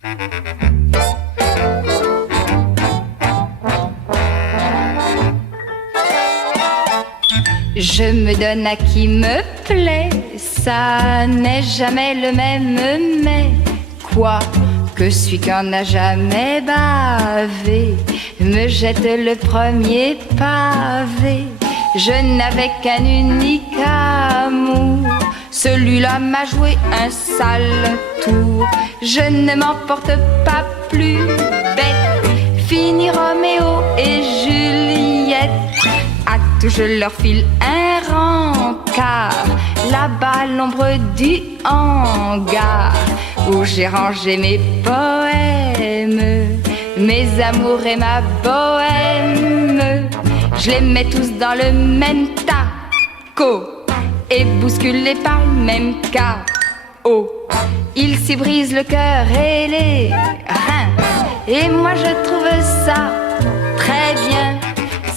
Je me donne à qui me plaît, ça n'est jamais le même, mais quoi que celui qu'on n'a jamais bavé me jette le premier pavé. Je n'avais qu'un unique amour, celui-là m'a joué un sale tour. Je ne m'en porte pas plus bête, fini Roméo et Juliette. À tous je leur file un rencard, là-bas l'ombre du hangar, où j'ai rangé mes poèmes, mes amours et ma bohème. Je les mets tous dans le même taco et bousculés par le même chaos. Ils s'y brisent le cœur et les reins, et moi je trouve ça très bien.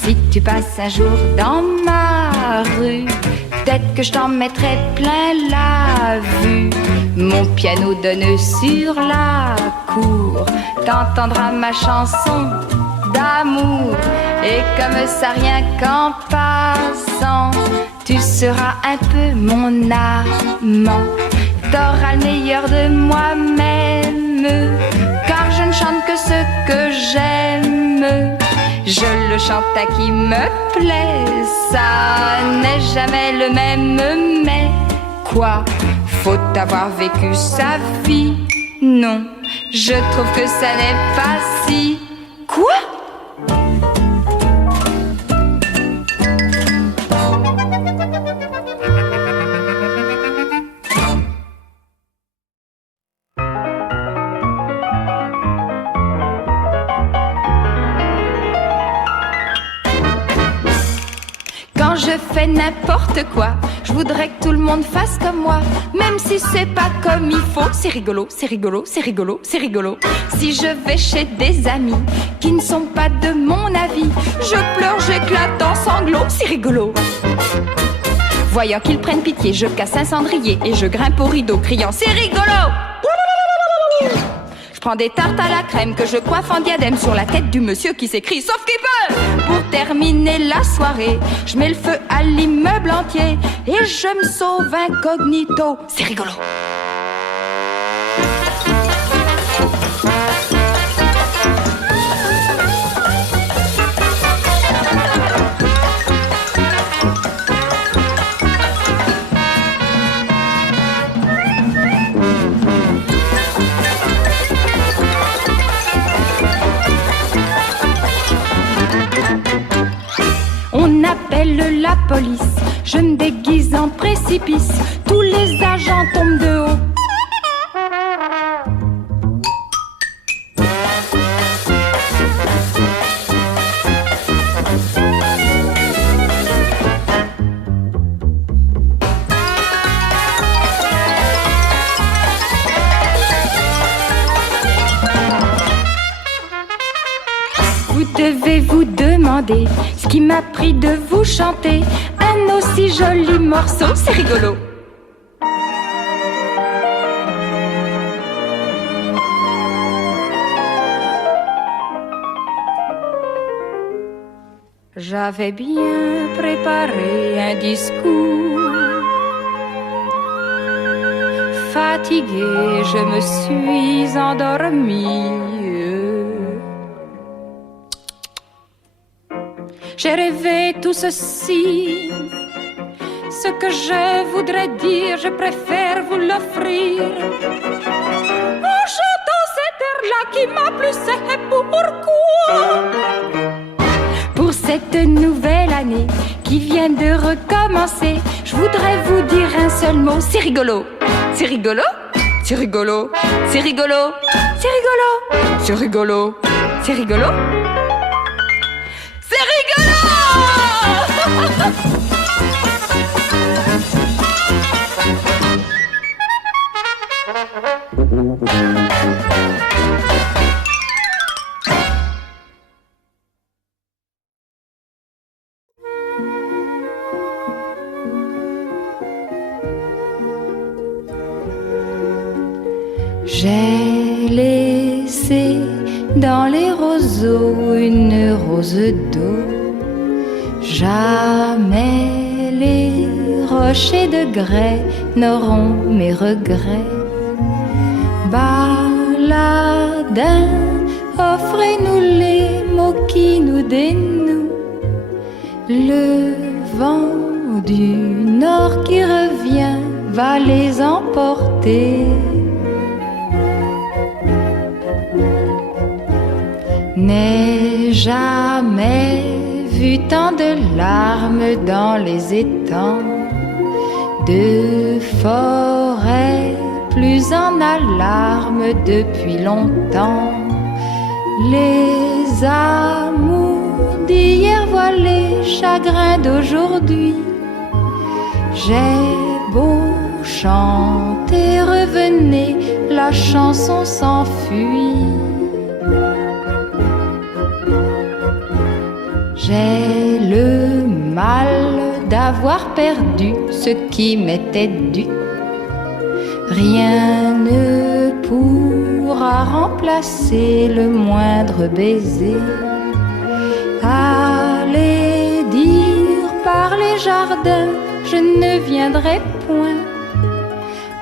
Si tu passes un jour dans ma rue, peut-être que je t'en mettrai plein la vue. Mon piano donne sur la cour, t'entendras ma chanson d'amour. Et comme ça rien qu'en passant, tu seras un peu mon amant. T'auras le meilleur de moi-même, car je ne chante que ce que j'aime. Je le chante à qui me plaît, ça n'est jamais le même, mais quoi, faut avoir vécu sa vie? Non, je trouve que ça n'est pas si. Quoi? Quand je fais n'importe quoi, je voudrais que tout le monde fasse comme moi, même si c'est pas comme il faut. C'est rigolo, c'est rigolo, c'est rigolo, c'est rigolo. Si je vais chez des amis qui ne sont pas de mon avis, je pleure, j'éclate en sanglots. C'est rigolo. Voyant qu'ils prennent pitié, je casse un cendrier et je grimpe au rideau, criant c'est rigolo. Je prends des tartes à la crème que je coiffe en diadème sur la tête du monsieur qui s'écrie sauf qu'il peut. Pour terminer la soirée, je mets le feu à l'immeuble entier et je me sauve incognito. C'est rigolo. On appelle la police, je me déguise en précipice, tous les agents tombent de haut. Vous devez vous demander ce qui m'a pris de vous chanter un aussi joli morceau, c'est rigolo. J'avais bien préparé un discours. Fatiguée, je me suis endormie. J'ai rêvé tout ceci. Ce que je voudrais dire, je préfère vous l'offrir. En chantant cet air-là qui m'a plu, c'est pourquoi. Pour cette nouvelle année qui vient de recommencer, je voudrais vous dire un seul mot, c'est rigolo. C'est rigolo, c'est rigolo, c'est rigolo, c'est rigolo, c'est rigolo, c'est rigolo. C'est rigolo. J'ai les dans les roseaux une rose d'eau. Jamais les rochers de grès n'auront mes regrets. Baladin, offrez-nous les mots qui nous dénouent. Le vent du nord qui revient va les emporter. N'ai jamais vu tant de larmes dans les étangs, de forêts plus en alarme depuis longtemps. Les amours d'hier voient les chagrins d'aujourd'hui. J'ai beau chanter, revenez, la chanson s'enfuit. J'ai le mal d'avoir perdu ce qui m'était dû. Rien ne pourra remplacer le moindre baiser. Allez dire par les jardins, je ne viendrai point.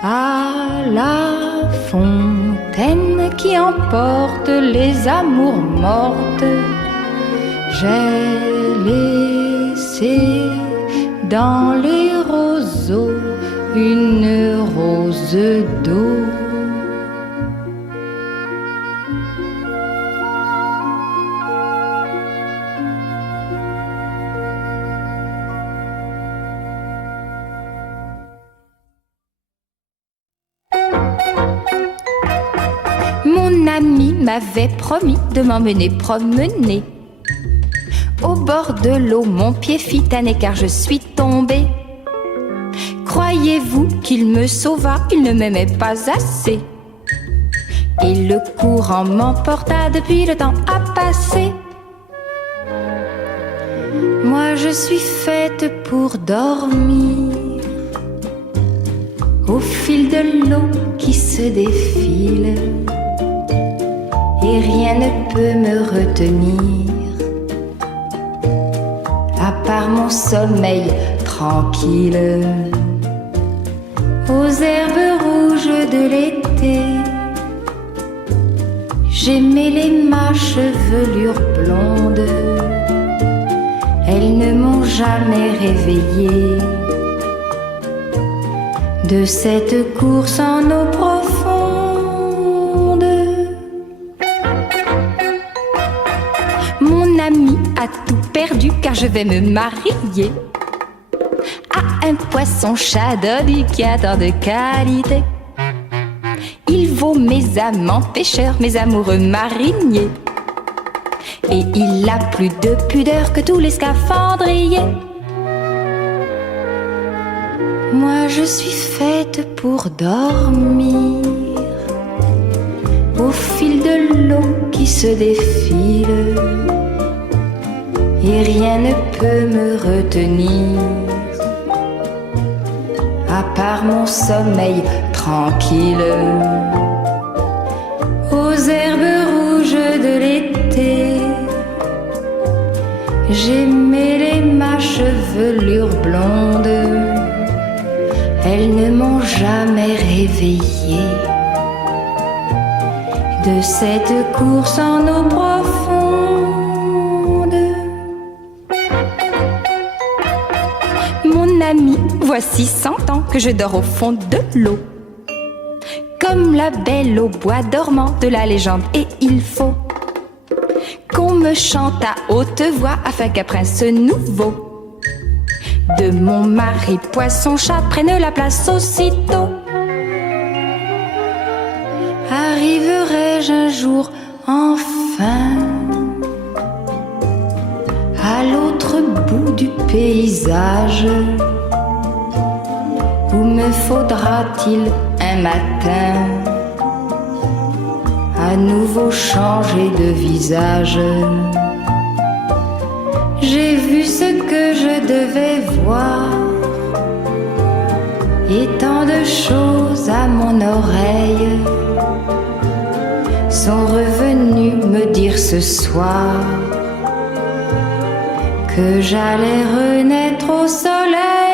À la fontaine qui emporte les amours mortes, j'ai laissé dans les roseaux une rose d'eau. Mon ami m'avait promis de m'emmener promener. Au bord de l'eau, mon pied fit un écart, je suis tombée. Croyez-vous qu'il me sauva? Il ne m'aimait pas assez. Et le courant m'emporta, depuis le temps a passé. Moi je suis faite pour dormir au fil de l'eau qui se défile. Et rien ne peut me retenir à part mon sommeil tranquille. Aux herbes rouges de l'été, j'aimais ma chevelure blonde. Elles ne m'ont jamais réveillée de cette course en eau profonde. Mon ami a tout perdu car je vais me marier à un poisson-chat d'Odie qui a tant de qualité. Il vaut mes amants pêcheurs, mes amoureux mariniers. Et il a plus de pudeur que tous les scaphandriers. Moi je suis faite pour dormir au fil de l'eau qui se défile. Et rien ne peut me retenir à part mon sommeil tranquille. Aux herbes rouges de l'été, j'aimais ma chevelure blonde. Elles ne m'ont jamais réveillée de cette course en eau profonde. Mon ami, voici 100 ans que je dors au fond de l'eau, comme la belle au bois dormant de la légende. Et il faut qu'on me chante à haute voix afin qu'un prince nouveau de mon mari poisson-chat prenne la place aussitôt. Arriverai-je un jour enfin à l'autre bout du paysage? Où me faudra-t-il un matin à nouveau changer de visage? J'ai vu ce que je devais voir et tant de choses à mon oreille. sont revenus me dire ce soir que j'allais renaître au soleil.